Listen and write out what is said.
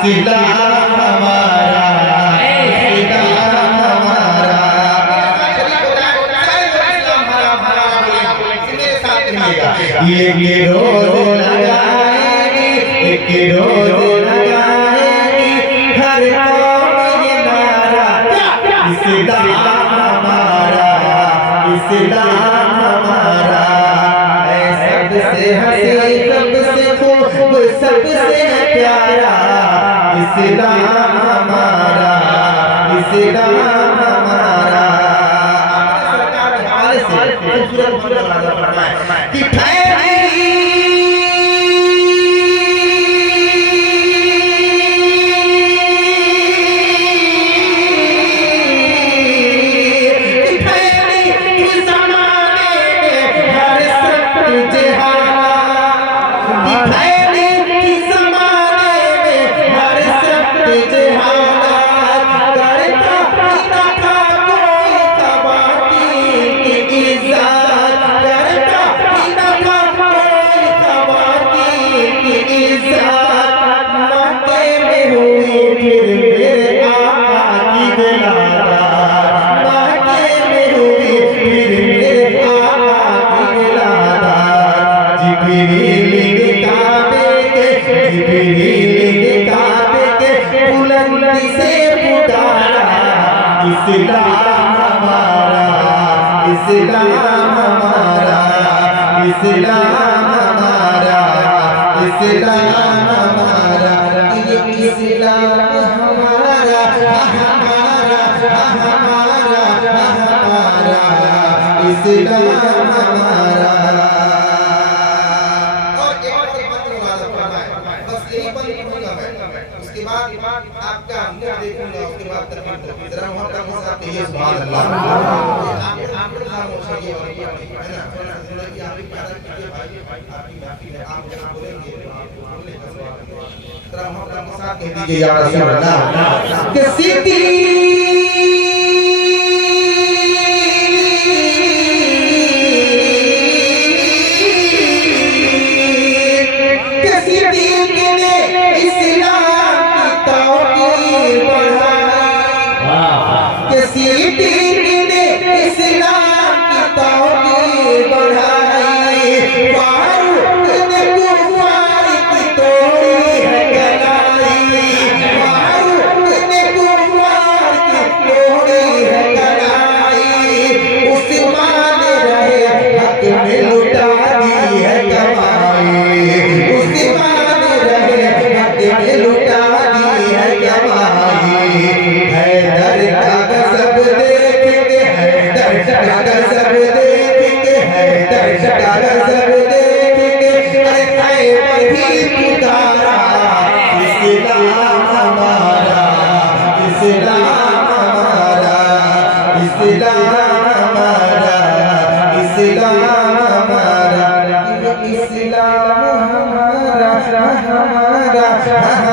इस्लाम हमारा, इस्लाम हमारा। ये रोज लगाएगी, एक रोज लगाएगी हर कौम ये नारा, इस्लाम हमारा, इस्लाम हमारा। सबसे हसी, सबसे खूब, सबसे प्यारा इस्लाम हमारा, इस्लाम हमारा। सरकार के हवाले से खूबसूरत फरमाए कि इस्लाम हमारा, इस्लाम हमारा, इस्लाम हमारा, इस्लाम हमारा, इस्लाम हमारा, हमारा, हमारा, हमारा, इस्लाम हमारा। उसके बाद आपका मुंह देखूंगा, उसके बाद जरा मोहब्बत के साथ कहिए सुभान अल्लाह। आप खामोश है ना, जिंदगी आप प्यारा कीजिए भाई, आपकी माफी है, आप जहां बोलेंगे जरा मोहब्बत के साथ कह दीजिए या रसूल अल्लाह के सिद्दीक इस्लाम हमारा, हमारा, हमारा।